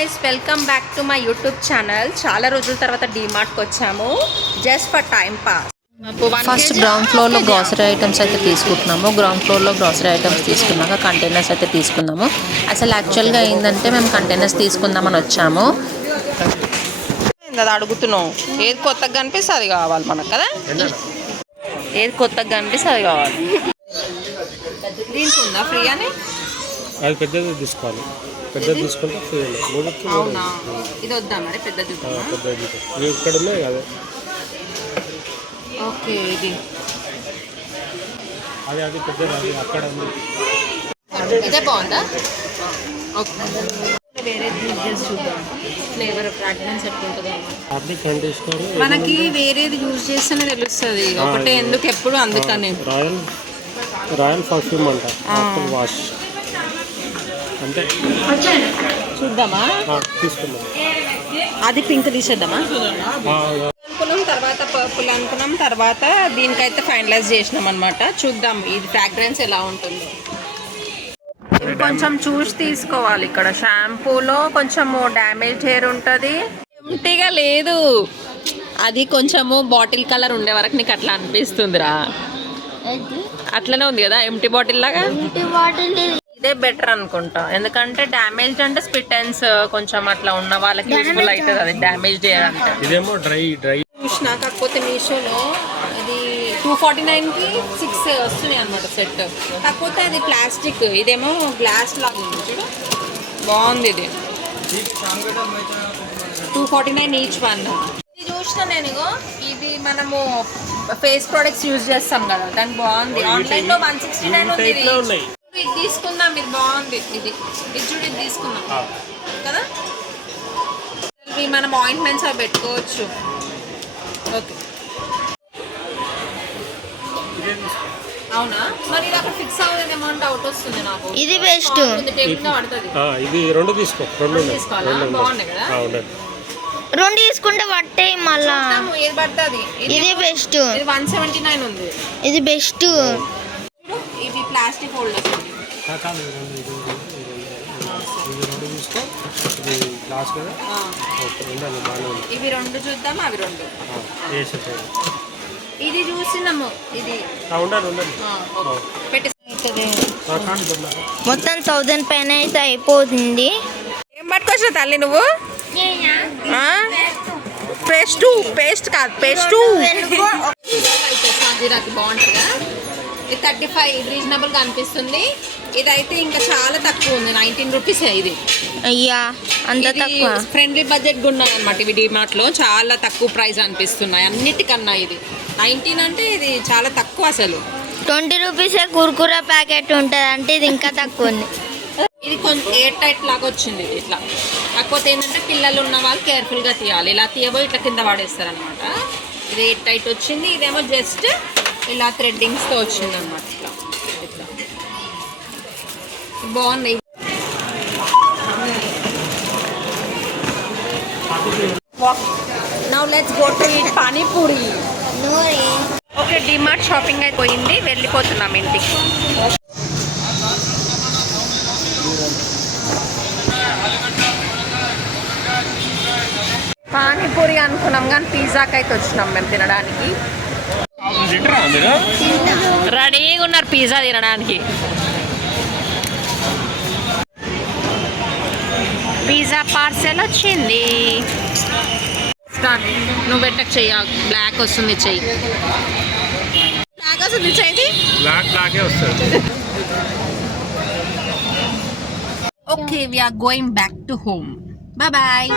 guys, welcome back to my YouTube channel. చాలా రోజుల తర్వాత డీమార్ట్ కి వచ్చాము just for time pass. First ground floor లో గ్రోసరీ ఐటమ్స్ అయితే తీసుకుంటున్నాము. గ్రౌండ్ ఫ్లోర్ లో గ్రోసరీ ఐటమ్స్ తీసుకున్నాక కంటైనర్స్ అయితే తీసుకుందాము. అసలు యాక్చువల్గా ఏంటంటే మేము కంటైనర్స్ తీసుకుందామని వచ్చాము. అది అడుగుతున్నాం, ఏది కొత్తగా కనిపిస్తే అది కావాలి మనకు కదా, ఏది కొత్తగా కనిపిస్తే అది కావాలి. దీనికి ఉందా ఫ్రీ అని? అది పెద్దది తీసుకోవాలి, పెద్దది తీసుకుంటే ఫ్రీ. అవునా, ఇది వద్దా మరి? పెద్దది ఇక్కడ ఉన్నాయి అదే. ఓకే, ఇది అది అది పెద్దది, అది అక్కడ ఉంది. ఇదే బాగుందా? ఓకే, వేరేది యూజ్ చేసి చూద్దాం. ఫ్లేవర్ ఫ్రాగ్రెన్స్ ఎట్లుంటుందో మనకి వేరేది యూజ్ చేస్తేనే తెలుస్తుంది. ఒకటే ఎందుకు ఎప్పుడు, అందుకని రాయల్ పర్ఫ్యూమ్ అంట వాష్ అంటే చూద్దామా, తీసుకుందాం. అది పింక్ తీసేద్దామా అనుకున్నాం, తర్వాత పర్పుల్ అనుకున్నాం, తర్వాత దీనికైతే ఫైనలైజ్ చేసినాం అనమాట. చూద్దాం ఇది ఫ్రాగ్రెన్స్ ఎలా ఉంటుందో. కొంచెం చూసి తీసుకోవాలి. ఇక్కడ షాంపూలో కొంచెము డ్యామేజ్ హెయిర్ ఉంటుంది, ఎంటీగా లేదు. అది కొంచెము బాటిల్ కలర్ ఉండే వరకు నీకు అట్లా అనిపిస్తుందిరా. అట్లనే ఉంది కదా ఎంటీ బాటిల్ లాగా. ఇదే బెటర్ అనుకుంటా, ఎందుకంటే డ్యామేజ్ అంటే స్పిటెన్స్ కొంచెం అట్లా ఉన్న వాళ్ళకి యూస్ఫుల్ అవుతుంది. అది డ్యామేజ్ చేయాలంటే ఇదేమో డ్రై చూసినా. కాకపోతే మీషోలో అది 249కి 6 వస్తున్నాయి అనమాట సెట్. కాకపోతే అది ప్లాస్టిక్, ఇదేమో గ్లాస్ లాగా ఉంది. చూడు బాగుంది. ఇది 249 ఈచ్ వన్. ఇది చూసిన నేను, ఇది మనము ఫేస్ ప్రొడక్ట్స్ యూజ్ చేస్తాం కదా, దానికి బాగుంది. ఆన్లైన్లో 169 ఉంది. ఇది తీసుకుందాం, ఇది బాగుంది. ఇది చూడు, ఇది తీసుకుందాం కదా. ఇవి మనం ఆయింట్మెంట్స్ అవి పెట్టుకోవచ్చు. ఓకే, అవునా? మరి ఇది అక్కడ ఫిక్స్ అవ్వలేదు, అమౌంట్ అవుట్ వస్తుంది నాకు. ఇది బెస్ట్, ఇది రెండు తీసుకో. రెండు తీసుకోవాలా? బాగున్నాయి కదా. రెండు తీసుకుంటే పట్టే మళ్ళా. ఏది పడుతుంది? ఇది బెస్ట్. ఇది 179 ఉంది. ఇది బెస్ట్. ఇవి ప్లాస్టిక్ హోల్డర్స్. ఇవి రెండు చూద్దాం, అవి రెండు. ఇది చూసినాము, ఇది మొత్తం 1000 పైన అయితే అయిపోతుంది. ఏం పట్టుకొచ్చిన తల్లి నువ్వు? పేస్ట్ కాదు, పేస్ట్ జీరాకి బాగుంటుందా? ఇది 35, ఇది రీజనబుల్గా అనిపిస్తుంది. ఇదైతే ఇంకా చాలా తక్కువ ఉంది, 19 రూపీస్. ఇది అయ్యా అంత తక్కువ. ఫ్రెండ్లీ బడ్జెట్ ఉన్నాయి అనమాట. ఇవి డీమార్ట్లో చాలా తక్కువ ప్రైస్ అనిపిస్తున్నాయి అన్నిటికన్నా. ఇది 19 అంటే ఇది చాలా తక్కువ. అసలు 20 రూపీసే కుర్కురా ప్యాకెట్ ఉంటుంది అంటే ఇది ఇంకా తక్కువ ఉంది. ఇది కొంచెం ఎయిర్ టైట్ లాగా వచ్చింది ఇట్లా. కాకపోతే ఏంటంటే పిల్లలు ఉన్న వాళ్ళు కేర్ఫుల్గా తీయాలి. ఇలా తీయబోయి ఇట్లా కింద పడేస్తారు అనమాట. ఇది ఎయిర్ టైట్ వచ్చింది. ఇదేమో జస్ట్ ఇలా థ్రెడ్డింగ్స్తో వచ్చింది అనమాట. ఇట్లా ఇట్లా బాగున్నాయి. Now let's go to eat panipuri. Okay, DMart shopping అయిపోయింది, వెళ్ళిపోతున్నాం ఇంటికి. పానీపూరి అనుకున్నాం కానీ పిజ్జాకి అయితే వచ్చినాం మేము తినడానికి. రెడీగా ఉన్నారు పిజ్జా తినడానికి. పిజ్జా పార్సెల్ వచ్చింది. నువ్వు పెట్టకు చెయ్యి, బ్లాక్ వస్తుంది చెయ్యి. బ్లాక్ వస్తుంది చెయ్యి. Okay, we are going back to home. Bye bye.